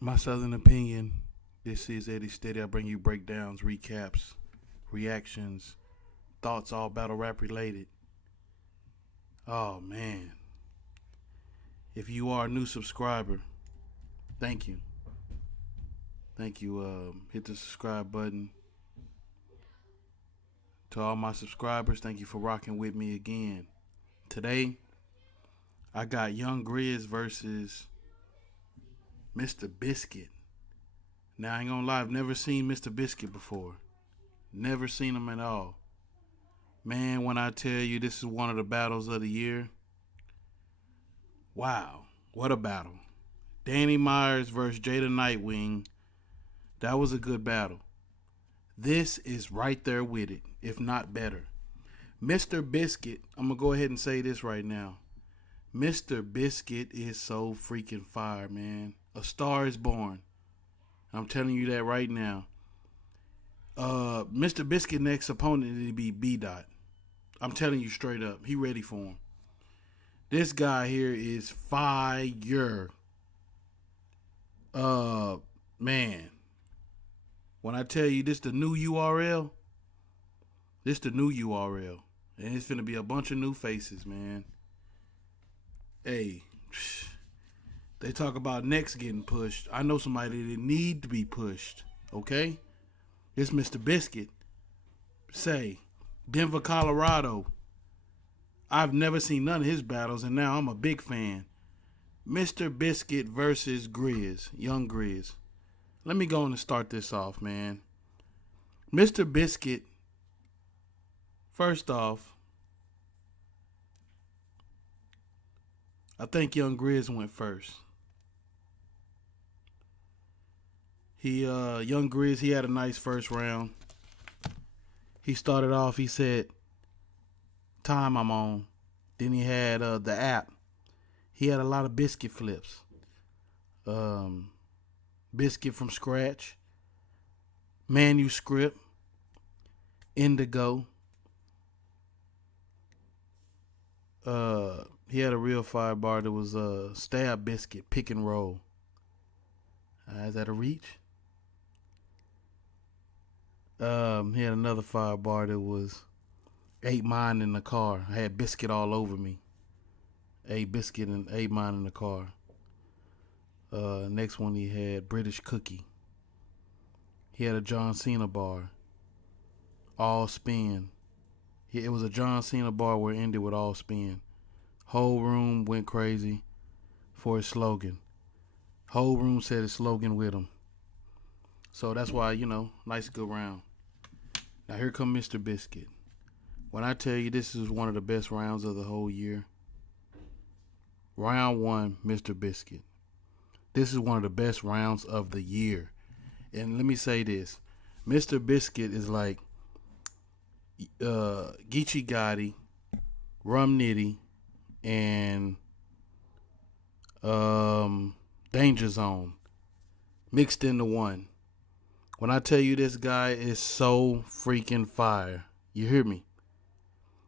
My Southern opinion. This is Eddie Steady. I bring you breakdowns, recaps, reactions, thoughts, all battle rap related. Oh man, if you are a new subscriber, thank you, thank you. Hit the subscribe button. To all my subscribers, thank you for rocking with me again. Today, I got Young Grizz versus Mr. Biscuit. Now I ain't gonna lie, I've never seen Mr. Biscuit before. Never seen him at all. Man, when I tell you this is one of the battles of the year, wow, what a battle. Danny Myers versus Jada Nightwing. That was a good battle. This is right there with it, if not better. Mr. Biscuit, I'm going to go ahead and say this right now. Mr. Biscuit is so freaking fire, man. A star is born. I'm telling you that right now. Mr. Biscuit next opponent will be B Dot. I'm telling you straight up. He ready for him. This guy here is fire. Man. When I tell you this the new URL, this the new URL. And it's finna be a bunch of new faces, man. Hey, they talk about necks getting pushed. I know somebody that need to be pushed. Okay? It's Mr. Biscuit. Say, Denver, Colorado. I've never seen none of his battles, and now I'm a big fan. Mr. Biscuit versus Grizz, Young Grizz. Let me go on and start this off, man. Mr. Biscuit, first off, I think Young Grizz went first. Young Grizz, he had a nice first round. He started off, he said, time I'm on. Then he had the app. He had a lot of biscuit flips. Biscuit from scratch. Manuscript. Indigo. He had a real fire bar that was stab biscuit, pick and roll. Is that a reach? He had another fire bar that was 8 mine in the car. I had biscuit all over me. 8 biscuit and 8 mine in the car. Next one he had British cookie. He had a John Cena bar. All spin. It was a John Cena bar where it ended with all spin. Whole room went crazy for his slogan. Whole room said his slogan with him. So that's why, nice good round. Now here come Mr. Biscuit. When I tell you this is one of the best rounds of the whole year. Round 1, Mr. Biscuit. This is one of the best rounds of the year. And let me say this. Mr. Biscuit is like Geechee Gotti, Rum Nitty, and Danger Zone mixed into one. When I tell you this guy is so freaking fire, you hear me?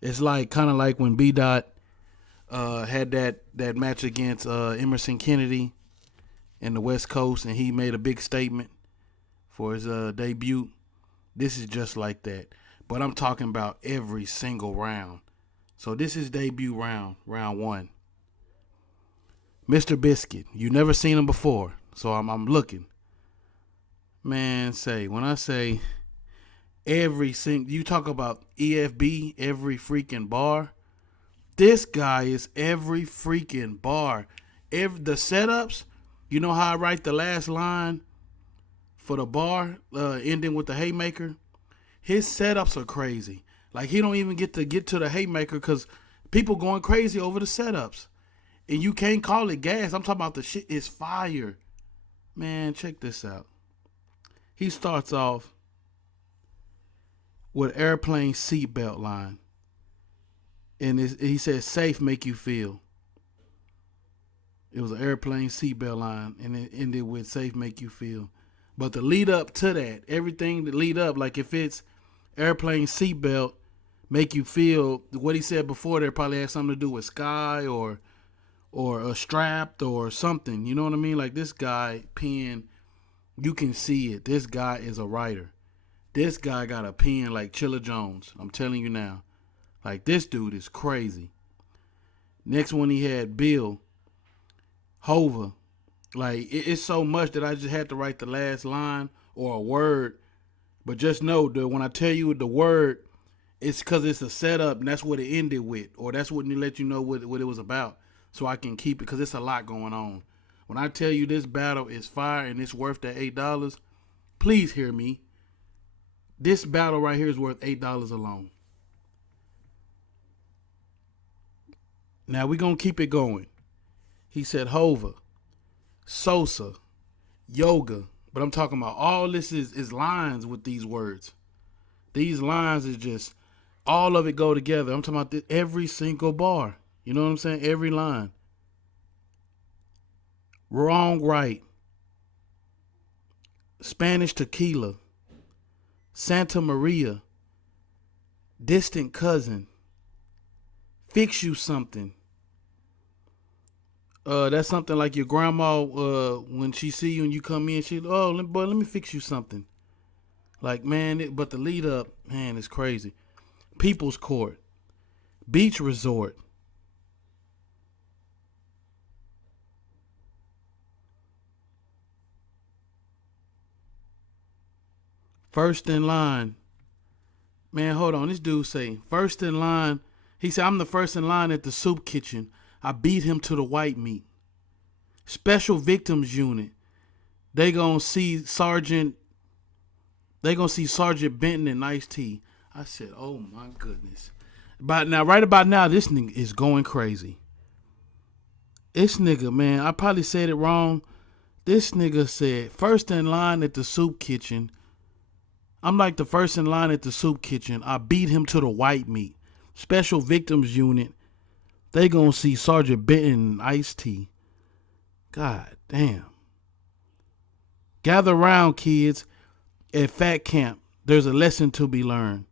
It's like kind of like when B Dot had that match against Emerson Kennedy in the West Coast, and he made a big statement for his debut. This is just like that, but I'm talking about every single round. So this is debut round 1. Mr. Biscuit, you never seen him before, so I'm looking. Man, when I say every single, you talk about EFB, every freaking bar. This guy is every freaking bar. The setups, you know how I write the last line for the bar, ending with the haymaker? His setups are crazy. Like, he don't even get to the haymaker because people going crazy over the setups. And you can't call it gas. I'm talking about the shit is fire. Man, check this out. He starts off with airplane seatbelt line. And he says, safe make you feel. It was an airplane seatbelt line, and it ended with safe make you feel. But the lead up to that, everything that lead up, like if it's airplane seatbelt, make you feel, what he said before there probably had something to do with sky or or strapped or something. You know what I mean? Like this guy pen, you can see it. This guy is a writer. This guy got a pen like Chilla Jones. I'm telling you now. Like this dude is crazy. Next one he had Bill Hova. Like it's so much that I just had to write the last line or a word. But just know that when I tell you the word, it's because it's a setup and that's what it ended with, or that's what let you know what it was about, so I can keep it because it's a lot going on. When I tell you this battle is fire and it's worth that $8, please hear me. This battle right here is worth $8 alone. Now we're going to keep it going. He said Hova, Sosa, Yoga. But I'm talking about all this is lines with these words. These lines is just, all of it go together. I'm talking about every single bar. You know what I'm saying? Every line. Wrong, right. Spanish tequila. Santa Maria. Distant cousin. Fix you something. That's something like your grandma, when she see you and you come in, boy, let me fix you something. Like, man, but the lead up, man, is crazy. People's Court. Beach Resort. First in line. Man, hold on. This dude say, first in line. He said, I'm the first in line at the soup kitchen. I beat him to the white meat. Special Victims Unit. They gonna see Sergeant Benton and Ice-T. I said, oh my goodness. Right about now, this nigga is going crazy. This nigga, man, I probably said it wrong. This nigga said, first in line at the soup kitchen. I'm like the first in line at the soup kitchen. I beat him to the white meat. Special Victims Unit. They gonna see Sergeant Benton and Ice-T. God damn. Gather round, kids. At Fat Camp, there's a lesson to be learned.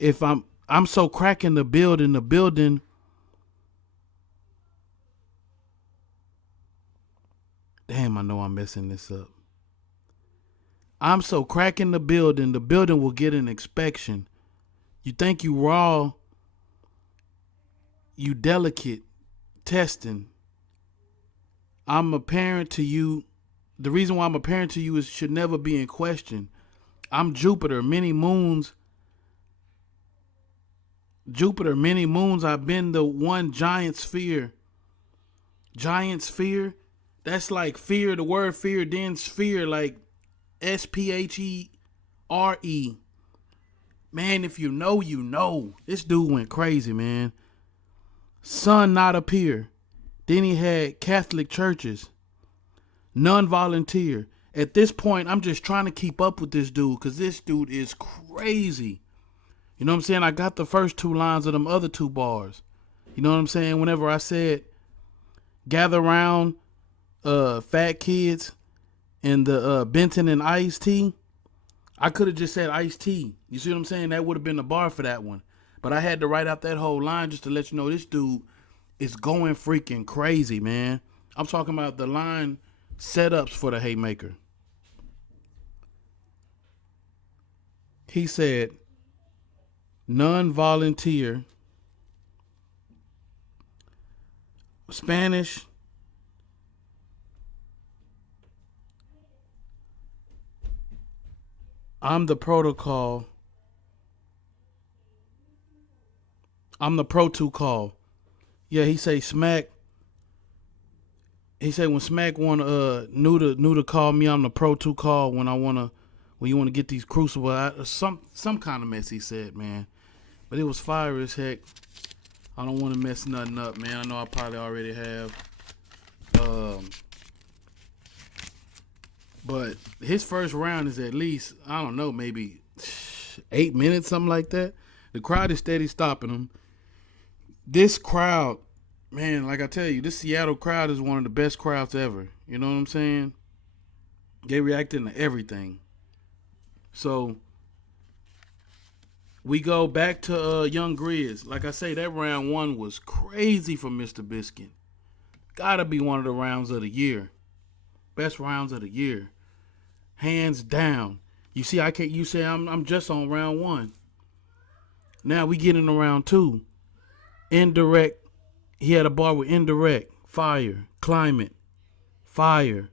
If I'm so cracking the building. Damn, I know I'm messing this up. I'm so cracking the building will get an inspection. You think you raw, you delicate, testing. I'm a parent to you. The reason why I'm a parent to you is should never be in question. I'm Jupiter, many moons. I've been the one giant sphere. Giant sphere? That's like fear, the word fear, then sphere, like SPHERE. Man, if you know, you know. This dude went crazy, man. Son not appear. Then he had Catholic churches. None volunteer. At this point, I'm just trying to keep up with this dude because this dude is crazy. You know what I'm saying? I got the first two lines of them other two bars. You know what I'm saying? Whenever I said, gather round, fat kids and the Benton and Ice-T, I could have just said Ice-T. You see what I'm saying? That would have been the bar for that one. But I had to write out that whole line just to let you know this dude is going freaking crazy, man. I'm talking about the line setups for the Haymaker. He said, none volunteer. Spanish. I'm the protocol. I'm the protocol. Yeah, he say Smack. He said when Smack knew to call me, I'm the protocol when you wanna get these crucible, some kind of mess he said, man. But it was fire as heck. I don't want to mess nothing up, man. I know I probably already have. But his first round is at least, I don't know, maybe 8 minutes, something like that. The crowd is steady stopping him. This crowd, man, like I tell you, this Seattle crowd is one of the best crowds ever. You know what I'm saying? They reacting to everything. So we go back to Young Grizz. Like I say, that round one was crazy for Mr. Biscuit. Gotta be one of the rounds of the year. Best rounds of the year. Hands down. You see, I can't. You say I'm just on round one. Now we get into round two. Indirect. He had a bar with indirect, fire, climate, fire.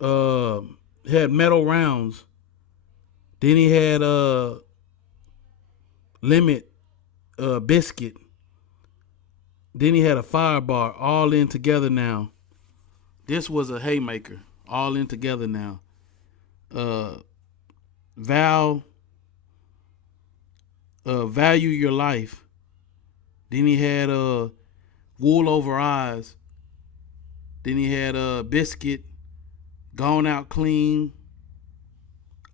Had metal rounds. Then he had limit, biscuit. Then he had a fire bar, all in together now. This was a haymaker, all in together now. Value your life. Then he had wool over eyes. Then he had biscuit, gone out clean,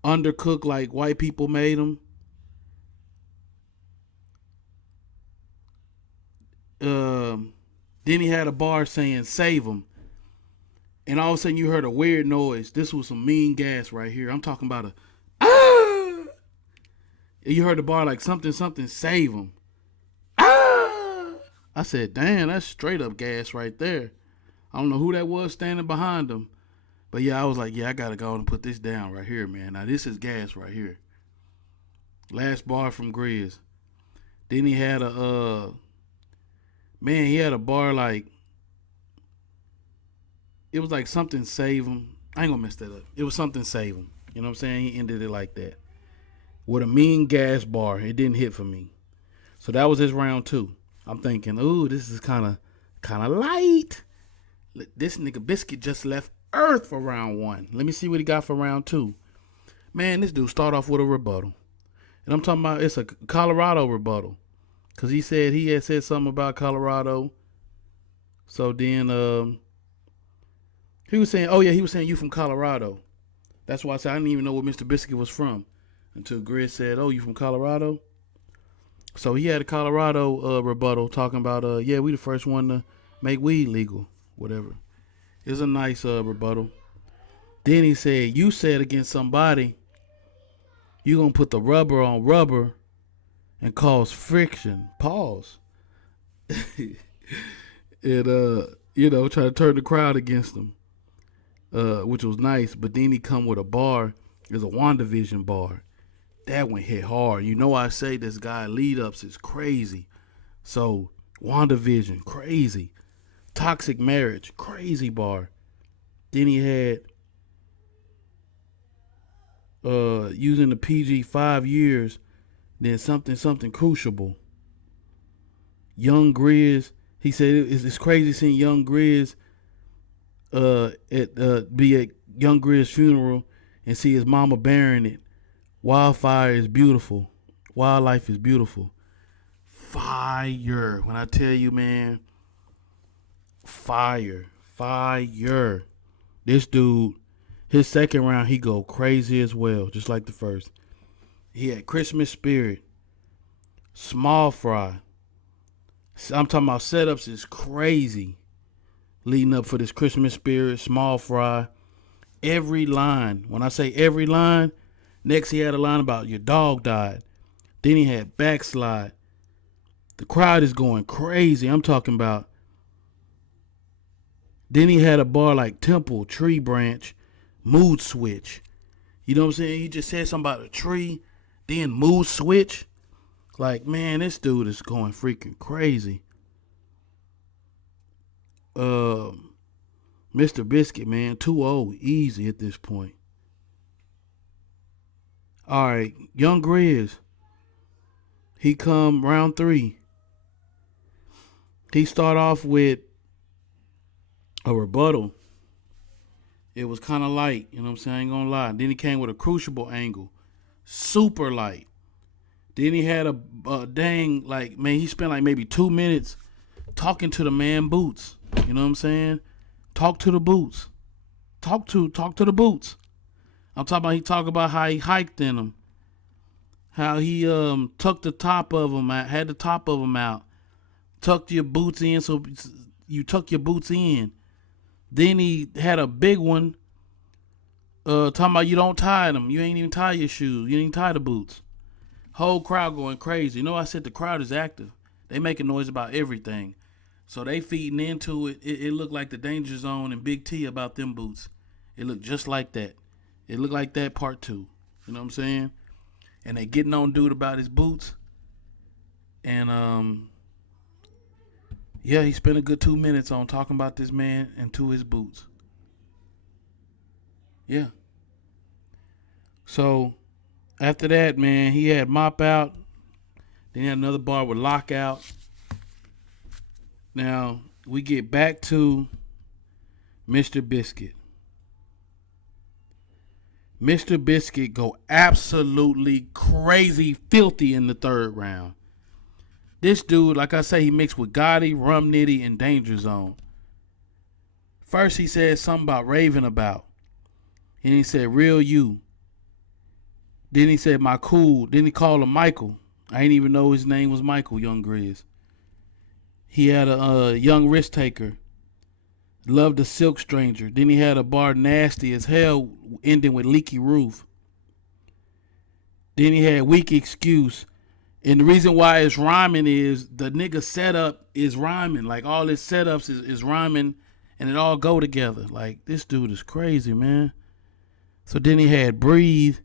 undercooked like white people made them. Then he had a bar saying save them. And all of a sudden you heard a weird noise. This was some mean gas right here. I'm talking about a ah! You heard the bar like something save them. Ah! I said, damn, that's straight up gas right there. I don't know who that was standing behind him. But yeah, I was like, yeah, I gotta go and put this down right here, man. Now this is gas right here. Last bar from Grizz. Then he had he had a bar like, it was like something save him. I ain't gonna mess that up. It was something save him. You know what I'm saying? He ended it like that. With a mean gas bar. It didn't hit for me. So that was his round two. I'm thinking, ooh, this is kind of light. This nigga Biscuit just left Earth for round one. Let me see what he got for round two. Man, this dude start off with a rebuttal. And I'm talking about it's a Colorado rebuttal. Because he had said something about Colorado. So then he was saying, you from Colorado. That's why I said I didn't even know where Mr. Biscuit was from. Until Grizz said, oh, you from Colorado? So he had a Colorado rebuttal talking about, we the first one to make weed legal. Whatever. It was a nice rebuttal. Then he said, you said against somebody, you going to put the rubber on rubber and cause friction. Pause. And, try to turn the crowd against him. Which was nice. But then he come with a bar. It's a WandaVision bar. That one hit hard. You know I say this guy lead ups is crazy. So WandaVision, crazy. Toxic Marriage, crazy bar. Then he had using the PG 5 years, then something cruciable. Young Grizz, he said it's crazy seeing Young Grizz be at Young Grizz's funeral and see his mama burying it. Wildfire is beautiful. Wildlife is beautiful. Fire. When I tell you, man, fire. This dude, his second round, he go crazy as well, just like the first. He had Christmas Spirit, Small Fry. I'm talking about setups is crazy. Leading up for this Christmas Spirit, Small Fry. Every line. When I say every line, next he had a line about your dog died. Then he had Backslide. The crowd is going crazy. I'm talking about. Then he had a bar like Temple, Tree Branch, Mood Switch. You know what I'm saying? He just said something about a tree, then Mood Switch. Like, man, this dude is going freaking crazy. Mr. Biscuit, man, 2-0, easy at this point. All right, Young Grizz. He come round 3. He start off with a rebuttal. It was kind of light, you know what I'm saying? I ain't gonna lie. Then he came with a crucible angle. Super light. Then he had a dang, like, man, he spent like maybe 2 minutes talking to the man Boots. You know what I'm saying? Talk to the Boots. Talk to the Boots. I'm talking about, he talked about how he hiked in them. How he tucked the top of them out, had the top of them out. Tucked your boots in, so you tuck your boots in. Then he had a big one talking about you don't tie them. You ain't even tie your shoes. You ain't tie the boots. Whole crowd going crazy. You know, I said the crowd is active. They making noise about everything. So they feeding into it. It looked like the Danger Zone and Big T about them boots. It looked just like that. It looked like that part 2. You know what I'm saying? And they getting on dude about his boots. And yeah, he spent a good 2 minutes on talking about this man and to his boots. Yeah. So after that, man, he had Mop Out. Then he had another bar with Lockout. Now we get back to Mr. Biscuit. Mr. Biscuit go absolutely crazy filthy in the 3rd round. This dude, like I say, he mixed with Gotti, Rum Nitty, and Danger Zone. First he said something about raving about. And he said, real you. Then he said, my cool. Then he called him Michael. I didn't even know his name was Michael, Young Grizz. He had a young risk taker. Loved a silk stranger. Then he had a bar nasty as hell ending with leaky roof. Then he had weak excuse. And the reason why it's rhyming is the nigga setup is rhyming. Like all his setups is rhyming and it all go together. Like this dude is crazy, man. So then he had breathe.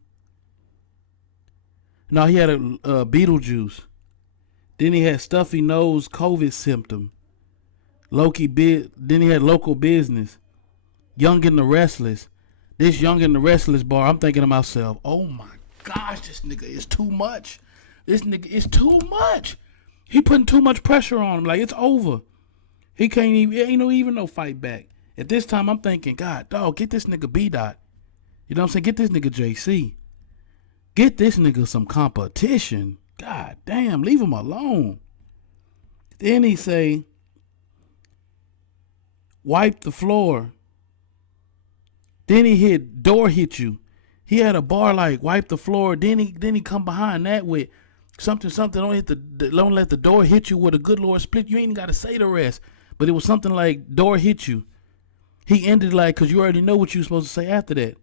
No, he had a Beetlejuice. Then he had stuffy nose COVID symptom. Then he had local business. Young and the Restless. This Young and the Restless bar, I'm thinking to myself, oh my gosh, this nigga is too much. This nigga is too much. He putting too much pressure on him. Like it's over. He can't even no fight back. At this time, I'm thinking, God, dog, get this nigga B-Dot. You know what I'm saying? Get this nigga JC. Get this nigga some competition. God damn, leave him alone. Then he say, wipe the floor. Then he hit door hit you. He had a bar like wipe the floor. Then he come behind that with something. Don't let the door hit you with a good Lord split. You ain't got to say the rest. But it was something like door hit you. He ended like because you already know what you were supposed to say after that.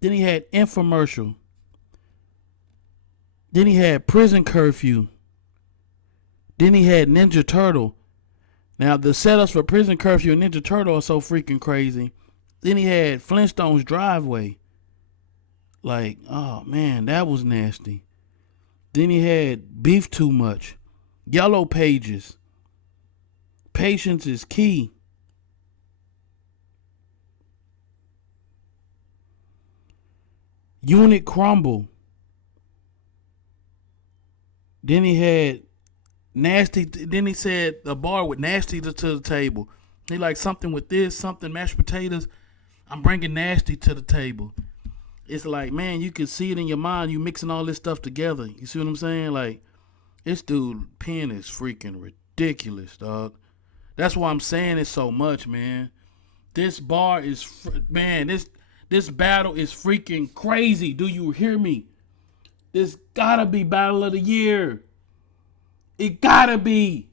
Then he had infomercial. Then he had prison curfew. Then he had Ninja Turtle. Now the setups for prison curfew and Ninja Turtle are so freaking crazy. Then he had Flintstone's driveway. Like, oh man, that was nasty. Then he had beef too much. Yellow pages. Patience is key. Unit crumble. Then he had nasty. Then he said a bar with nasty to the table. He like something with this, something mashed potatoes. I'm bringing nasty to the table. It's like, man, you can see it in your mind. You mixing all this stuff together. You see what I'm saying? Like, this dude pen is freaking ridiculous, dog. That's why I'm saying it so much, man. This bar is, man, this battle is freaking crazy. Do you hear me? This gotta be battle of the year. It gotta be.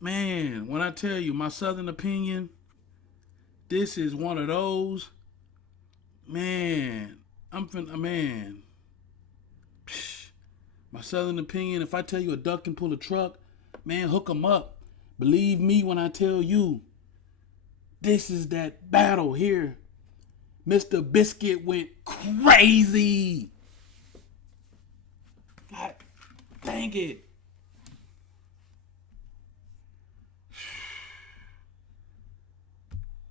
Man, when I tell you my Southern opinion, this is one of those. Man, man. My Southern opinion, if I tell you a duck can pull a truck, man, hook 'em up. Believe me when I tell you, this is that battle here. Mr. Biscuit went crazy. God dang it.